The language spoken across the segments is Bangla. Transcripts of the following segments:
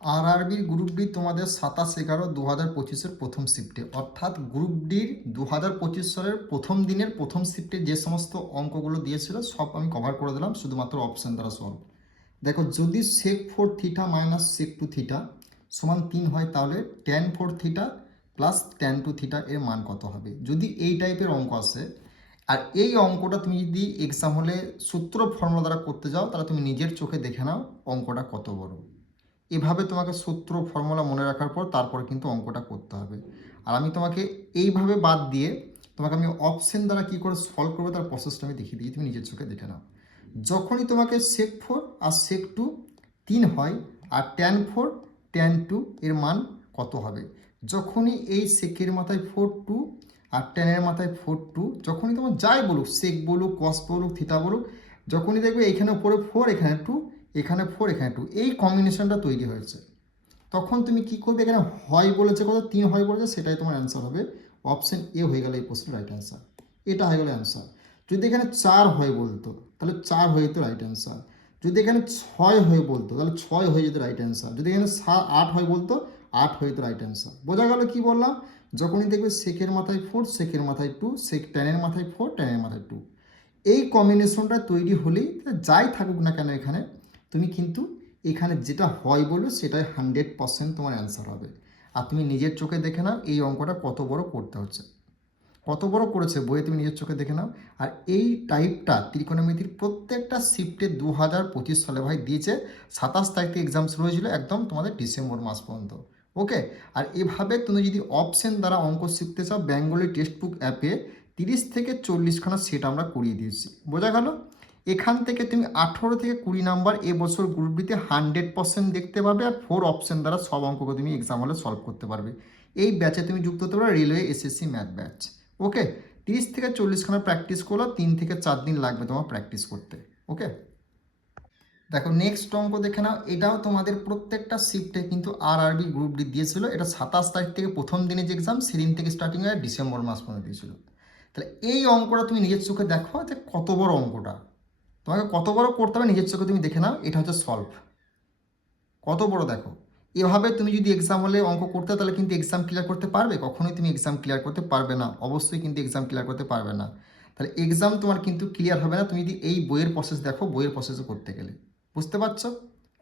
আরআরবির গ্রুপ ডি তোমাদের 27/11/2025 প্রথম শিফটে, অর্থাৎ গ্রুপ ডির 2025 সালের প্রথম দিনের প্রথম শিফটে যে সমস্ত অঙ্কগুলো দিয়েছিল সব আমি কভার করে দিলাম শুধুমাত্র অপশন দ্বারা সলভ। দেখো, যদি sec4 θ মাইনাস sec2 θ সমান 3 হয়, তাহলে tan4 θ প্লাস tan2 θ এর মান কত হবে? যদি এই টাইপের অঙ্ক আসে, আর এই অঙ্কটা তুমি যদি এক্সাম হলে সূত্র ফর্মুলা দ্বারা করতে যাও, তাহলে তুমি নিজের চোখে দেখে নাও অঙ্কটা কত বড়। এভাবে তোমাকে সূত্র ফর্মুলা মনে রাখার পর তারপরে কিন্তু অঙ্কটা করতে হবে। আর আমি তোমাকে এইভাবে বাদ দিয়ে তোমাকে আমি অপশন দ্বারা কী করে সলভ করবে তার প্রসেসটা আমি দেখিয়ে দিই, তুমি নিজের চোখে দেখে নাও। যখনই তোমাকে sec4 আর sec2 3 হয়, আর tan4 tan2 এর মান কত হবে? যখনই এই সেকের মাথায় 4 2 আর ট্যানের মাথায় 4 2, যখনই তোমার যাই বলুক, সেক বলুক, কস বলুক, থিটা বলুক, যখনই দেখবে এখানে উপরে 4 এখানে 2 এখানে 4 এখানে 2 এই কম্বিনেশনটা তৈরি হয়েছে, তখন তুমি কি করবে? এখানে হয় বলেছে কত, 3 হয় বলেছে, সেটাই তোমার অ্যান্সার হবে। অপশন এ হয়ে গেল এই প্রশ্নের রাইট অ্যান্সার। এটা হয়ে গেল অ্যান্সার। যদি এখানে 4 হয় বলতো তাহলে 4 হয়ে যেত রাইট অ্যান্সার। যদি এখানে 6 হয়ে বলতো তাহলে 6 হয়ে যেত রাইট অ্যান্সার। যদি এখানে 8 হয় বলতো 8 হয়ে যেত রাইট অ্যান্সার। বোঝা গেল কি বললাম? যখনই দেখবে সেকের মাথায় 4 সেকের মাথায় 2 সেক ট্যানের মাথায় 4 ট্যানের মাথায় 2, এই কম্বিনেশনটা তৈরি হলেই যাই থাকুক না কেন এখানে, তুমি কিন্তু এখানে যেটা হয় বলবে সেটাই 100% তোমার অ্যান্সার হবে। আর তুমি নিজের চোখে দেখে নাও এই অঙ্কটা কত বড় করতে হচ্ছে, কত বড় করেছে বইয়ে, তুমি নিজের চোখে দেখে নাও। আর এই টাইপটা ত্রিকোণমিতির প্রত্যেকটা শিফটে 2025 সালে ভাই দিয়েছে। 27 তারিখ থেকে এক্সাম শুরু হয়েছিল একদম তোমাদের ডিসেম্বর মাস পর্যন্ত। ওকে, আর এভাবে তুমি যদি অপশন দ্বারা অঙ্ক শিখতে চাও, বেঙ্গলি টেক্সট বুক অ্যাপে 30 থেকে 40খানা সেট আমরা করিয়ে দিয়েছি। বোঝা গেল? এখান থেকে তুমি 18 থেকে 20 নাম্বার এবছর গ্রুপ ডিতে 100% দেখতে পাবে, আর 4 অপশন দ্বারা সব অঙ্ককে তুমি এক্সাম হলে সলভ করতে পারবে। এই ব্যাচে তুমি যুক্ত হতে পারো, রেলওয়ে এসএসসি ম্যাথ ব্যাচ। ওকে, 30 থেকে 40খানা প্র্যাকটিস করলো, 3 থেকে 4 দিন লাগবে তোমার প্র্যাকটিস করতে। ওকে, দেখো নেক্সট অঙ্ক দেখে নাও। এটাও তোমাদের প্রত্যেকটা শিফটে কিন্তু আরআরবি গ্রুপ ডি দিয়েছিল। এটা 27 তারিখ থেকে প্রথম দিনে যে এক্সাম সেদিন থেকে স্টার্টিং হয়ে ডিসেম্বর মাস পর্যন্ত দিয়েছিল। তাহলে এই অঙ্কটা তুমি নিজের চোখে দেখো যে কত বড় অঙ্কটা, তোমাকে কত বড় করতে হবে নিজের চোখে তুমি দেখে নাও। এটা হচ্ছে সলভ, কত বড় দেখো। এভাবে তুমি যদি এক্সাম হলে অঙ্ক করতে তাহলে কিন্তু এক্সাম ক্লিয়ার করতে পারবে? কখনোই তুমি এক্সাম ক্লিয়ার করতে পারবে না, অবশ্যই কিন্তু এক্সাম ক্লিয়ার করতে পারবে না। তাহলে এক্সাম তোমার কিন্তু ক্লিয়ার হবে না তুমি যদি এই বইয়ের প্রসেস দেখো, বইয়ের প্রসেসে করতে গেলে। বুঝতে পারছো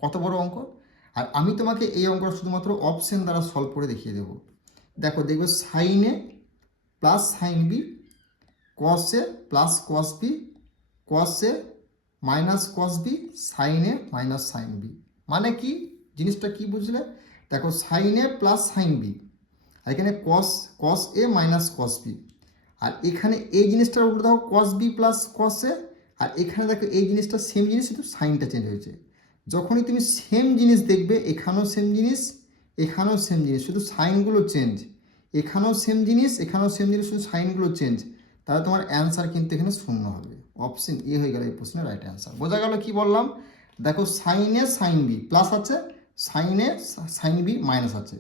কত বড় অঙ্ক? আর আমি তোমাকে এই অঙ্কটা শুধুমাত্র অপশন দ্বারা সলভ করে দেখিয়ে দেবো। দেখো, দেখবে sign A plus sign B, cos A plus cos B, cos A minus cos B, sign A minus sine B. মানে কি? জিনিসটা কি বুঝলে? দেখো, সাইন এ প্লাস সাইন বি, আর এখানে কস কস এ মাইনাস কস বি, আর এখানে এই জিনিসটার উল্টো দেখো কস বি প্লাস কস এ, আর এখানে দেখো এই জিনিসটা সেম জিনিস, শুধু সাইনটা চেঞ্জ হয়েছে। যখনই তুমি সেম জিনিস দেখবে, এখানেও সেম জিনিস এখানেও সেম জিনিস, শুধু সাইনগুলো চেঞ্জ, এখানেও সেম জিনিস এখানেও সেম জিনিস, শুধু সাইনগুলো চেঞ্জ, তাহলে তোমার অ্যান্সার কিন্তু এখানে শূন্য হবে। অপশন এ হয়ে গেল এই প্রশ্নের রাইট অ্যান্সার। বোঝা গেল কি বললাম? দেখো, সাইনে সাইন বি প্লাস আছে, সাইনে সাইন বি মাইনাস আছে,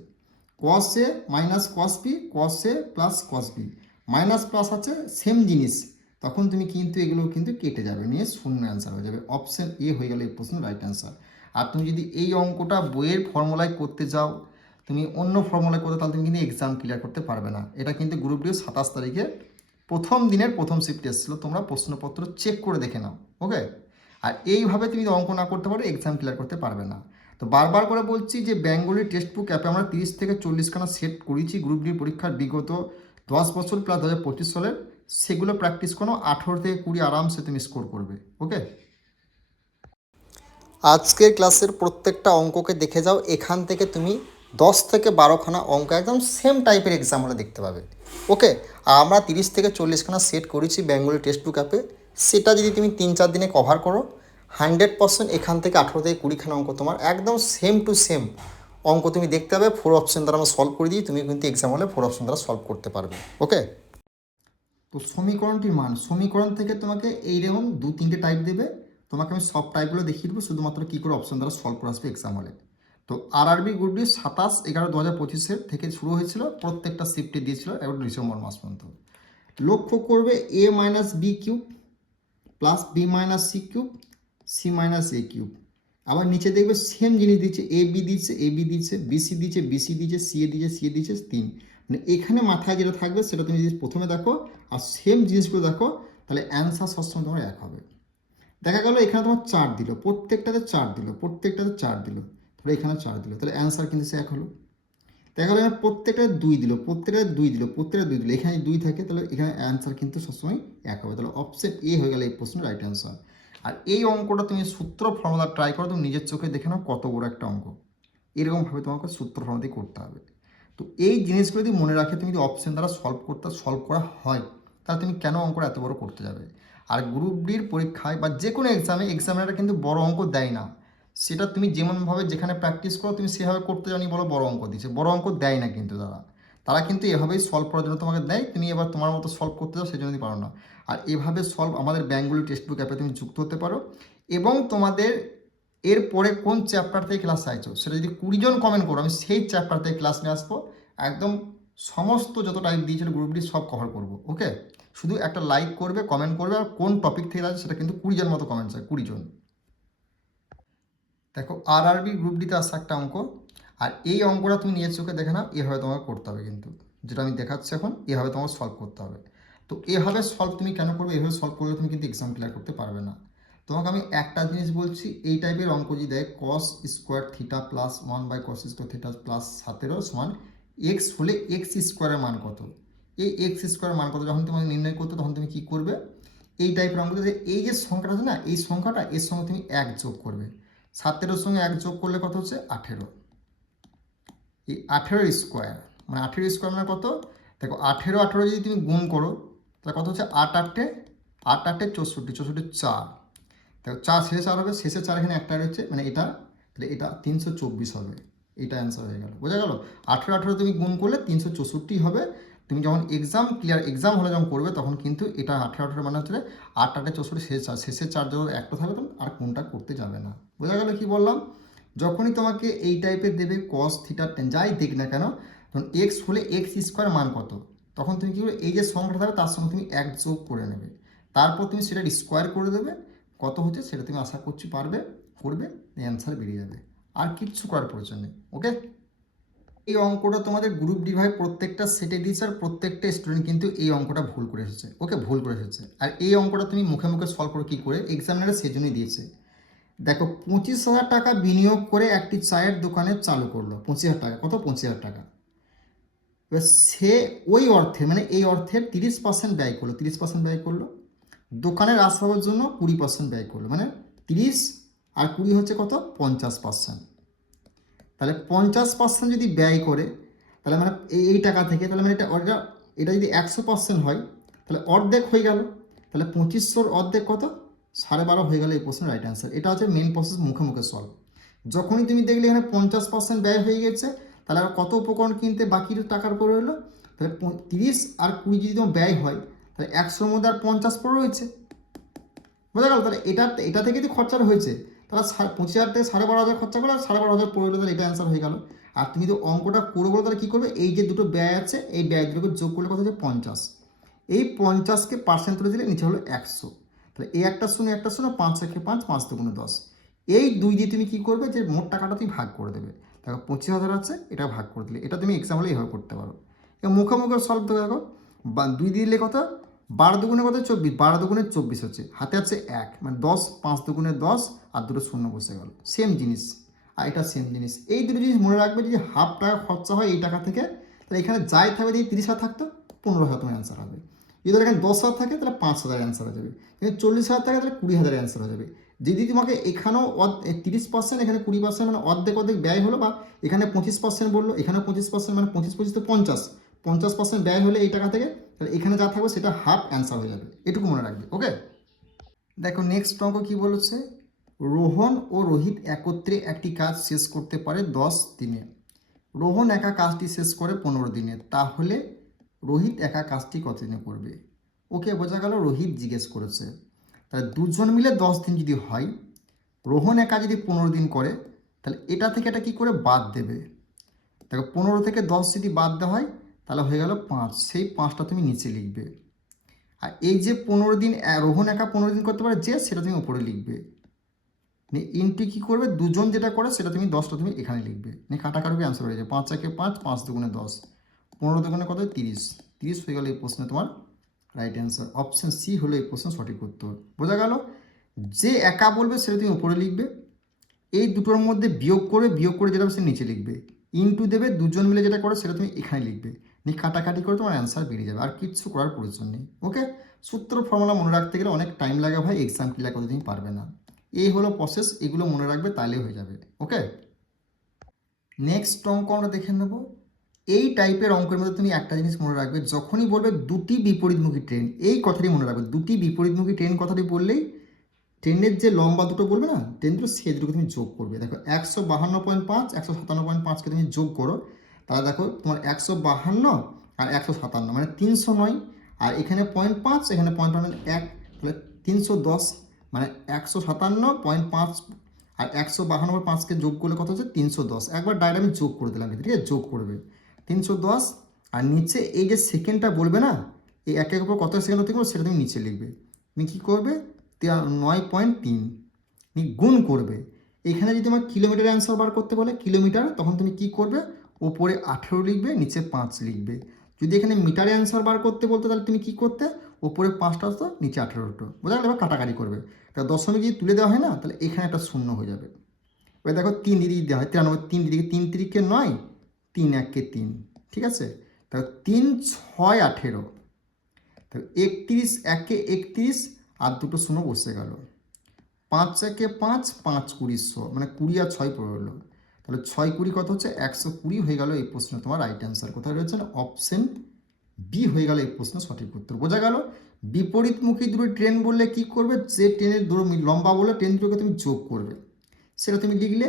cos A minus cos B, cos A plus cos B, minus plus আছে, সেম জিনিস, তখন তুমি কিন্তু এগুলো কিন্তু কেটে যাবে, নিয়ে শূন্য অ্যান্সার হয়ে যাবে। অপশন এ হয়ে গেল এই প্রশ্নের রাইট অ্যান্সার। আর তুমি যদি এই অঙ্কটা বইয়ের ফর্মুলায় করতে যাও, তুমি অন্য ফর্মুলায় করতে, তাহলে তুমি কিন্তু এক্সাম ক্লিয়ার করতে পারবে না। এটা কিন্তু গ্রুপ ডি 27 তারিখে প্রথম দিনের প্রথম শিফট এসেছিলো, তোমরা প্রশ্নপত্র চেক করে দেখে নাও। ওকে, আর এইভাবে তুমি অঙ্ক না করতে পারো এক্সাম ক্লিয়ার করতে পারবে না। তো বারবার করে বলছি যে বেঙ্গলি টেক্সট বুক অ্যাপে আমরা 30 থেকে 40খানা সেট করেছি গ্রুপ ডি পরীক্ষার বিগত 10 বছর প্লাস 2025 সালের, সেগুলো প্র্যাকটিস করো। 18 থেকে 20 আরামসে তুমি স্কোর করবে। ওকে, আজকের ক্লাসের প্রত্যেকটা অঙ্ককে দেখে যাও, এখান থেকে তুমি 10 থেকে 12খানা অঙ্ক একদম সেম টাইপের এক্সাম হলে দেখতে পাবে। ওকে, আমরা 30 থেকে 40খানা সেট করেছি বেঙ্গলি টেক্সট বুক অ্যাপে, সেটা যদি তুমি 3-4 দিনে কভার করো, 100% এখান থেকে 18 থেকে 20খানা অঙ্ক তোমার একদম সেম টু সেম অঙ্ক তুমি দেখতে পাবে। 4 অপশন দ্বারা আমরা সলভ করে দিই, তুমি কিন্তু এক্সাম হলে 4 অপশন দ্বারা সলভ করতে পারবে। ওকে, তো সমীকরণটির মান, সমীকরণ থেকে তোমাকে এইরকম 2-3টে টাইপ দেবে, তোমাকে আমি সব টাইপগুলো দেখিয়ে দেবো, শুধুমাত্র কী করে অপশন দ্বারা সলভ করে আসবে এক্সাম হলে। তো আরআরবি গ্রুপ ডি 27/11/2025 থেকে শুরু হয়েছিল, প্রত্যেকটা শিফটে দিয়েছিল এবং ডিসেম্বর মাস পর্যন্ত। লক্ষ্য করবে a minus B cube plus B minus C cube C minus A cube, আবার নিচে দেখবে সেম জিনিস দিচ্ছে, এ বি দিচ্ছে, এ বি দিচ্ছে, বিসি দিচ্ছে, বিসি দিচ্ছে, সি এ দিচ্ছে, সি এ দিচ্ছে 3। মানে এখানে মাথায় যেটা থাকবে সেটা তুমি যদি প্রথমে দেখো আর সেম জিনিসগুলো দেখো, তাহলে অ্যান্সার সবসময় তোমার এক হবে। দেখা গেল এখানে তোমার 4 দিল, প্রত্যেকটাতে 4 দিল, প্রত্যেকটাতে 4 দিল, তাহলে এখানে 4 দিল, তাহলে অ্যান্সার কিন্তু সে এক হলো। দেখা গেলো প্রত্যেকটা 2 দিল, প্রত্যেকটা 2 দিল, প্রত্যেকটা 2 দিল, এখানে 2 থাকে, তাহলে এখানে অ্যান্সার কিন্তু সবসময় এক হবে। তাহলে অপশন এ হয়ে গেল এই প্রশ্নের রাইট অ্যান্সার। আর এই অঙ্কটা তুমি সূত্র ফর্মুলা ট্রাই করো, তুমি নিজের চোখে দেখে নাও কত বড় একটা অঙ্ক। এরকমভাবে তোমাকে সূত্র ফর্মুলা করতে হবে। তো এই জিনিসগুলো যদি মনে রাখে তুমি যদি অপশন দ্বারা সলভ করা হয়, তাহলে তুমি কেন অঙ্কটা এত বড় করতে যাবে। আর গ্রুপ ডির পরীক্ষায় বা যে কোনো এক্সামিনাররা কিন্তু বড় অঙ্ক দেয় না। সেটা তুমি যেমনভাবে যেখানে প্র্যাকটিস করো তুমি সেভাবে করতে জানি বলো বড় অঙ্ক দিচ্ছে, বড় অঙ্ক দেয় না কিন্তু তারা কিন্তু এভাবেই সলভ করার জন্য তোমাকে দেয়, তুমি এবার তোমার মতো সলভ করতে যাও সেই জন্য তুমি পারো না। আর এভাবে সলভ আমাদের ব্যাঙ্গলি টেক্সট বুক অ্যাপে তুমি যুক্ত হতে পারো। এবং তোমাদের এরপরে কোন চ্যাপ্টার থেকে ক্লাস চাইছো সেটা যদি 20 জন কমেন্ট করো, আমি সেই চ্যাপ্টার থেকে ক্লাস নিয়ে আসবো। একদম সমস্ত যত টাইপ দিয়েছিল গ্রুপ ডি সব কভার করবো। ওকে, শুধু একটা লাইক করবে, কমেন্ট করবে, আর কোন টপিক থেকে আছে সেটা কিন্তু 20 জন মতো কমেন্ট চাই, 20 জন। দেখো আরআরবি গ্রুপ ডিতে আসা একটা অঙ্ক, আর এই অঙ্কটা তুমি নিজের চোখে দেখে নাও, এভাবে তোমাকে করতে হবে। কিন্তু যেটা আমি দেখাচ্ছি এখন এভাবে তোমাকে সলভ করতে হবে। তো এভাবে সলভ তুমি কেন করবে, এভাবে সলভ করলে তুমি কিন্তু এক্সাম ক্লিয়ার করতে পারবে না। তোমাকে আমি একটা জিনিস বলছি, এই টাইপের অঙ্ক যদি দেয় cos square theta plus 1/cos square theta plus 17 সমান এক্স হলে এক্স স্কোয়ারের মান কত, এই এক্স স্কোয়ারের মান কত যখন তোমাকে নির্ণয় করতে, তখন তুমি কি করবে, এই টাইপের অঙ্ক এই যে সংখ্যাটা আছে না, এই সংখ্যাটা এর সঙ্গে তুমি 1 যোগ করবে। 17 সঙ্গে 1 যোগ করলে কত হচ্ছে 18। এই 18 স্কোয়ার মানে 18 স্কোয়ার মানে কত, দেখো 18 যদি তুমি গুণ করো তাহলে কত হচ্ছে 8 8 8 8 64 64 4। দেখো 4 শেষে 4 হবে, শেষে 4 এখানে একটা রয়েছে মানে এটা, তাহলে এটা 324 হবে। এটা অ্যান্সার হয়ে গেল, বোঝা গেল। 18 তুমি গুণ করলে 364 হবে। তুমি যখন এক্সাম হলে যখন করবে তখন কিন্তু এটা 18 মানে হচ্ছে 8 8 64 শেষে 4 যখন একটা থাকবে তখন আর কোনটা করতে যাবে না। বোঝা গেল কি বললাম। যখনই তোমাকে এই টাইপের দেবে কস থিটা যাই দেখ না কেন, তখন এক্স হলে এক্স স্কোয়ার মান কত, তখন তুমি কী করবে, এই যে সংখ্যাটা থাকবে তার সঙ্গে তুমি 1 যোগ করে নেবে, তারপর তুমি সেটা স্কোয়ার করে দেবে, কত হচ্ছে সেটা তুমি আশা করছি পারবে, করবে, অ্যান্সার বেরিয়ে যাবে। আর কিচ্ছু করার প্রয়োজন নেই। ওকে, এই অঙ্কটা তোমাদের গ্রুপ ডি ভাই প্রত্যেকটা সেটে দিয়েছে, আর প্রত্যেকটা স্টুডেন্ট কিন্তু এই অঙ্কটা ভুল করে এসেছে। ওকে, ভুল করে এসেছে। আর এই অঙ্কটা তুমি মুখে মুখে সলভ করো কী করে, এক্সামিনারে সেজন্যই দিয়েছে। দেখো 25,000 টাকা বিনিয়োগ করে একটি চায়ের দোকানে চালু করলো, 25,000 টাকা, কত 25,000 টাকা। এবার সে ওই অর্থে মানে এই অর্থের 30% ব্যয় করলো, 30% ব্যয় করলো। দোকানের আসবাবের জন্য 20% ব্যয় করলো, মানে 30 আর 20 হচ্ছে কত 50%। তাহলে 50% যদি ব্যয় করে, তাহলে মানে এই টাকা থেকে, তাহলে মানে এটা যদি 100% হয় তাহলে অর্ধেক হয়ে গেল। তাহলে 2500 অর্ধেক কত 12.5 হয়ে গেল এই প্রশ্নের রাইট অ্যান্সার। এটা হচ্ছে মেন প্রসেস, মুখে মুখে সলভ। যখনই তুমি দেখলে এখানে 50% ব্যয় হয়ে গেছে, তাহলে আর কত উপকরণ কিনতে বাকি টাকার উপর রইলো, তাহলে 30 আর 20 যদি তোমার ব্যয় হয় তাহলে 100-র মধ্যে আর 50 পড়ে রয়েছে, বোঝা গেল। তাহলে এটা থেকে যদি খরচা হয়েছে তাহলে 25,000 থেকে 12,500 খরচা করো, আর 12,500 পড়ে গেলো, তাহলে এটা অ্যান্সার হয়ে গেল। আর তুমি যদি অঙ্কটা করে বলো তাহলে কী করবে, এই যে দুটো ব্যয় আছে এই ব্যয় দুটোকে যোগ করলে কত হচ্ছে 50, এই 50কে পার্সেন্ট তুলে দিলে নিচে হলো 100। তাহলে এই একটা শূন্য একটা শূন্য, 5 একে 5, 5 দুগুণে 10, এই 2 দিয়ে তুমি কী করবে, যে মোট টাকাটা তুমি ভাগ করে দেবে। দেখো 25,000 আছে, এটা ভাগ করে দিলে, এটা তুমি এক্সাম হলে এইভাবে করতে পারো। এবং মুখে মুখে সলভ তো দেখো 2 দিলে কত 12 দুগুণে কত 24, 12 দুগুণে 24 হচ্ছে, হাতে আছে 1 মানে 10, 5 দুগুণে 10, আর দুটো শূন্য বসে গেল, সেম জিনিস। আর এটা সেম জিনিস। এই দুটো জিনিস মনে রাখবে, যদি হাফ টাকা খরচা হয় এই টাকা থেকে, তাহলে এখানে যাই থাকবে, যদি 30,000 থাকতো 15,000 তোমার অ্যান্সার হবে। যদি এখানে 10,000 থাকে তাহলে 5,000 অ্যান্সার হয়ে যাবে। যদি 40,000 থাকে তাহলে 20,000 অ্যান্সার হয়ে যাবে। যদি তোমাকে এখানেও 30%, এখানে 20% মানে অর্ধেক ব্যয় হলো, বা এখানে 25% বললো, এখানে 25% মানে 25 তো 50% ব্যয় হলে এই টাকা থেকে, তাহলে এখানে যা থাকবে সেটা হাফ অ্যান্সার হয়ে যাবে, এটুকু মনে রাখবে। ওকে, দেখো নেক্সট অঙ্ক কী বলেছে, রোহন ও রোহিত একত্রে একটি কাজ শেষ করতে পারে 10 দিনে। রোহন একা কাজটি শেষ করে 15 দিনে, তাহলে রোহিত একা কাজটি কত দিনে করবে। ওকে, বোঝা গেল রোহিত জিজ্ঞেস করেছে। তাহলে দুজন মিলে 10 দিন যদি হয়, রোহন একা যদি 15 দিন করে, তাহলে এটা থেকে এটা কী করে বাদ দেবে। দেখো 15 থেকে 10 যদি বাদ দেওয়া হয় তাহলে হয়ে গেল 5, সেই 5টা তুমি নিচে লিখবে। আর এই যে 15 দিন রোহন একা 15 দিন করতে পারে যে, সেটা তুমি উপরে লিখবে। নিয়ে ইন্টু কী করবে, দুজন যেটা করে সেটা তুমি 10টা তুমি এখানে লিখবে, নিয়ে কাটাকাটি অ্যান্সার হয়ে যাবে। 5 একে 5, 5 দুগুণে 10, 15 দুগুণে কত, 30, 30 হয়ে গেল এই প্রশ্নে তোমার রাইট অ্যান্সার। অপশান সি হলো এই প্রশ্নের সঠিক উত্তর। বোঝা গেল? যে একা বলবে সেটা তুমি উপরে লিখবে, এই দুটোর মধ্যে বিয়োগ করে যেটা সে নিচে লিখবে, ইনটু দেবে, দুজন মিলে যেটা করে সেটা তুমি এখানে লিখবে, নিয়ে কাটাকাটি করে তোমার অ্যান্সার বেরিয়ে যাবে, আর কিচ্ছু করার প্রয়োজন নেই। ওকে, সূত্র ফর্মুলা মনে রাখতে গেলে অনেক টাইম লাগে ভাই, এক্সাম ক্লিয়ার করতে তুমি পারবে না। এই হলো প্রসেস, এগুলো মনে রাখবে তাহলেই হয়ে যাবে। ওকে, নেক্সট অঙ্ক আমরা দেখে নেব। এই টাইপের অঙ্কের মধ্যে তুমি একটা জিনিস মনে রাখবে, যখনই বলবে দুটি বিপরীতমুখী ট্রেন, এই কথাটি মনে রাখবে, দুটি বিপরীতমুখী ট্রেন কথাটি বললেই ট্রেনের যে লম্বা দুটো বলবে না ট্রেন দুটো, সে দুটোকে তুমি যোগ করবে। দেখো 152.5, 157.5কে তুমি যোগ করো, তাহলে দেখো তোমার 152 আর 157 মানে 309, আর এখানে 0.5, এখানে 0.5 1, তাহলে 310, মানে 157.5 আর 152.5কে যোগ করলে কত হচ্ছে 310। একবার ডাইরেক্ট আমি যোগ করে দিলাম, ঠিক আছে, যোগ করবে 310, আর নিচে এই যে সেকেন্ডটা বলবে না, এই একের উপর কত সেকেন্ড হতে করবে সেটা তুমি নিচে লিখবে। তুমি কী করবে, 9.3 গুণ করবে। এখানে যদি আমার কিলোমিটার অ্যান্সার বার করতে বলে কিলোমিটার, তখন তুমি কি করবে, ওপরে 18 লিখবে, নিচে 5 লিখবে। যদি এখানে মিটারে অ্যান্সার বার করতে বলতে, তাহলে তুমি কি করতে, ওপরে 5টা হতো, নিচে 18টা। বোঝা গেল? এবার কাটাকাটি করবে, তা দশমিক যদি তুলে দেওয়া হয় না, তাহলে এখানে একটা শূন্য হয়ে যাবে। এবার দেখো 3 দিদিকে দেওয়া হয় 93, 3 দিদিকে 3 3কে 9, 3 1কে 3, ঠিক আছে, তাহলে 3 6 18, তাহলে 31 1কে 31, আর দুটো শূন্য বসে গেল। 5 একে 5, 5 20 100, মানে 20 আর 6 পড়ে রইল, তাহলে 6 20 কত হচ্ছে 120 হয়ে গেল এই প্রশ্নে তোমার রাইট অ্যান্সার। কোথায় রয়েছে না, অপশন বি হয়ে গেল এই প্রশ্নের সঠিক উত্তর। বোঝা গেল? বিপরীতমুখী দুটো ট্রেন বললে কি করবে, যে ট্রেনের লম্বা বলে ট্রেন দুটোকে তুমি যোগ করবে, সেটা তুমি লিখলে,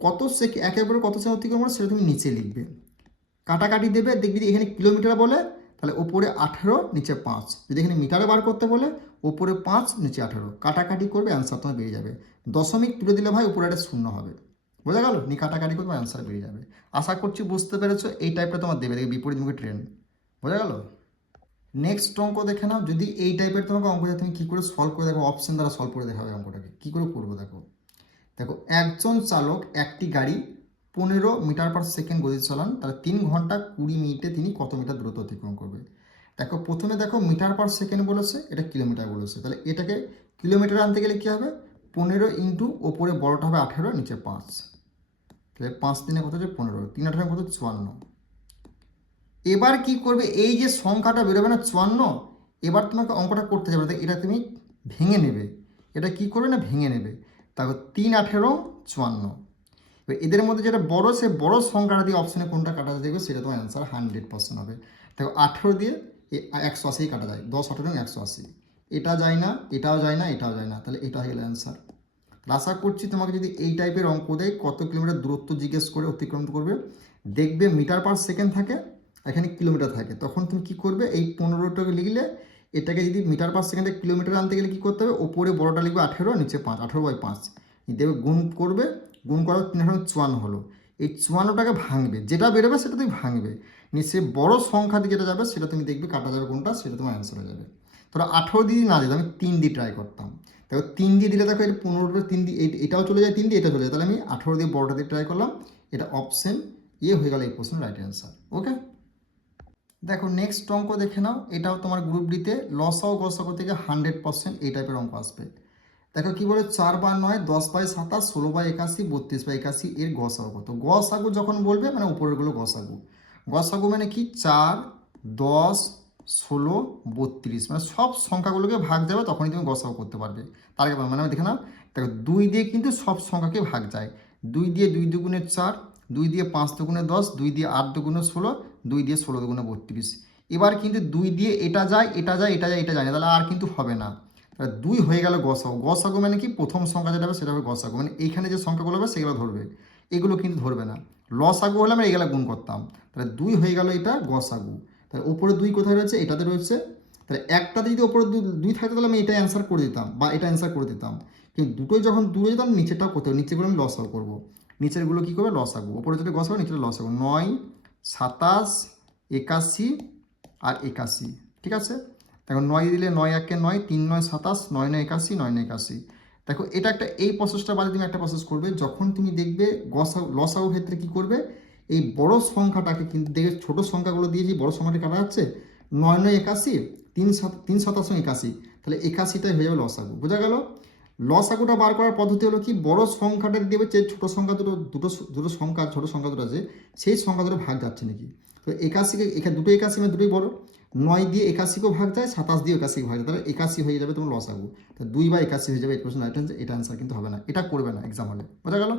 কত একের পরে কত সেকেন্ড অতিক্রম করে সেটা তুমি নিচে লিখবে, কাটাকাটি দেবে, দেখবি এখানে কিলোমিটার বলে তাহলে ওপরে 18, নিচে 5, যদি এখানে মিটারে বার করতে বলে ওপরে 5, নিচে 18, কাটাকাটি করবে, অ্যান্সার তোমার বেরিয়ে যাবে। দশমিক তুলে দিলে ভাই উপরে একটা শূন্য হবে। বোঝা গেল? নি কাটাকাটি করবে, অ্যান্সার বেরিয়ে যাবে। আশা করছি বুঝতে পেরেছো, এই টাইপটা তোমার দেবে, দেখবে বিপরীতমুখী ট্রেন। বোঝা গেল? নেক্সট অঙ্ক দেখে নাও। যদি এই টাইপের তোমাকে অঙ্ক তুমি কী করে সলভ করে দেখো, অপশন দ্বারা সলভ করে দেখাবে অঙ্কটাকে কী করে করবো। দেখো দেখো একজন চালক একটি গাড়ি 15 মিটার পার সেকেন্ড গতি চালান, তাহলে 3 ঘন্টা 20 মিনিটে তিনি কত মিটার দূরত্ব অতিক্রম করবে। দেখো প্রথমে দেখো মিটার পার সেকেন্ড বলেছে, এটা কিলোমিটার বলেছে, তাহলে এটাকে কিলোমিটার আনতে গেলে কী হবে, 15 ইন্টু ওপরে বড়টা হবে 18, নিচে 5, তাহলে 5 3 কত হচ্ছে 15, 3 18 কত 54। এবার কি করবে, এই যে সংখ্যাটা বেরোবে না 54, এবার তোমাকে অঙ্কটা করতে যাবে, এটা তুমি ভেঙে নেবে, এটা কি করবে না ভেঙে নেবে। তারপর 3 18 54, এবার এদের মধ্যে যেটা বড়, সে বড় সংখ্যাটা দিয়ে অপশানে কোনটা কাটা দেবে সেটা তোমার অ্যান্সার 100% হবে। দেখো 18 দিয়ে 180 কাটা যায়, 10 18 180, এটা যায় না, এটাও যায় না, এটাও যায় না, তাহলে এটা হয়ে গেল অ্যান্সার। আশা করছি তোমাকে যদি এই টাইপের অঙ্ক দেয়, কত কিলোমিটার দূরত্ব জিজ্ঞেস করে অতিক্রম করবে, দেখবে মিটার পার সেকেন্ড থাকে, এখানে কিলোমিটার থাকে, তখন তুমি কি করবে, এই 15টাকে লিখলে, এটাকে যদি মিটার পার সেকেন্ডে কিলোমিটার আনতে গেলে কী করতে হবে, ওপরে বড়টা লিখবে 18, নিচে 5, 18/5 দেবে, গুণ করবে, গুণ করার 3 54 হলো। এই 54টাকে ভাঙবে, যেটা বেরোবে সেটা তুমি ভাঙবে, নিচে বড় সংখ্যা দিয়ে যেটা যাবে সেটা তুমি দেখবে কাটা যাবে কোনটা, সেটা তোমার অ্যান্সার হয়ে যাবে। ধরো 18 দিয়ে না দিলে আমি 3 দিয়ে ট্রাই করতাম, দেখো 3 দিয়ে দিলে দেখো এটা 15টা 3 দিয়ে এটাও চলে যায়, 3 দিয়ে এটা চলে যায়, তাহলে আমি 18 দিয়ে বড়টা দিয়ে ট্রাই করলাম, এটা অপশন এ হয়ে গেল এই প্রশ্নের রাইট অ্যান্সার। ওকে, দেখো নেক্সট অঙ্ক দেখে নাও। এটাও তোমার গ্রুপ ডিতে লসাও গসাগু থেকে 100% এই টাইপের অঙ্ক আসবে। দেখো কি বলে, 4/9, 10/27, 16/81, 32/81 এর গসাগু কত। গসাগু যখন বলবে মানে উপরেরগুলো গসাগু, গসাগু মানে কি 4 10 16 32, মানে সব সংখ্যাগুলোকে ভাগ যাবে, তখনই তুমি গসাগু করতে পারবে। তার আগে মানে দেখে নাও, দেখো 2 দিয়ে কিন্তু সব সংখ্যাকে ভাগ যায়, 2 দিয়ে 2 দুগুণে 4, 2 দিয়ে 5 দুগুণে 10, 2 দিয়ে 8 দুগুণে 16, 2 দিয়ে 16 দুগুণে 32। এবার কিন্তু 2 দিয়ে এটা যায়, এটা যায়, এটা যায়, এটা যায় না, তাহলে আর কিন্তু হবে না, তাহলে 2 হয়ে গেল গসাগু। গসাগু মানে কি, প্রথম সংখ্যা যেটা হবে সেটা হবে গসাগু, মানে এইখানে যে সংখ্যাগুলো হবে সেগুলো ধরবে, এগুলো কিন্তু ধরবে না। লসাগু হলে আমরা এগুলো গুণ করতাম, তাহলে 2 হয়ে গেল এটা গসাগু। তাহলে ওপরে 2 কোথায় রয়েছে, এটাতে রয়েছে, তাহলে একটাতে যদি ওপরে 2 থাকতো তাহলে আমি এটা অ্যান্সার করে দিতাম, বা এটা অ্যান্সার করে দিতাম, কিন্তু দুটোই যখন দূরে যেতাম নিচেরটাও করতে হবে, নিচেগুলো আমি লসাগু করবো, নিচেরগুলো কী করবে লসাগু, ওপরে যেটা গসাগু নিচেটা লসাগু। 9 27 81 আর 81, ঠিক আছে। দেখো 9 দিলে 9 1 9, 3 9 27, 9 9 81, 9 9 81, দেখো এটা একটা, এই প্রসেসটা বাদে তুমি একটা প্রসেস করবে, যখন তুমি দেখবে লসাগু ক্ষেত্রে কি করবে, এই বড় সংখ্যাটাকে কিন্তু দেখে ছোট সংখ্যাগুলো দিয়ে যে বড় সংখ্যাটা কাটা যাচ্ছে, 9 9 81, 3 7 81, তাহলে 81টাই হয়ে যাবে লসাগু। বোঝা গেল? লসাগুটা বার করার পদ্ধতি হলো কি, বড় সংখ্যাটা দেবে, যে ছোট সংখ্যা দুটো দুটো সংখ্যা, ছোট সংখ্যা দুটো আছে, সেই সংখ্যা দুটো ভাগ যাচ্ছে নাকি। তো 81কে, এখানে দুটো 81 মানে দুটোই বড়, 9 দিয়ে 81কেও ভাগ যায়, 27 দিয়ে 81 ভাগ যায়, তাহলে 81 হয়ে যাবে তোমার লসাগু। তো 2/81 হয়ে যাবে 8%। এটা অ্যান্সার কিন্তু হবে না, এটা করবে না এক্সাম হলে। বোঝা গেল?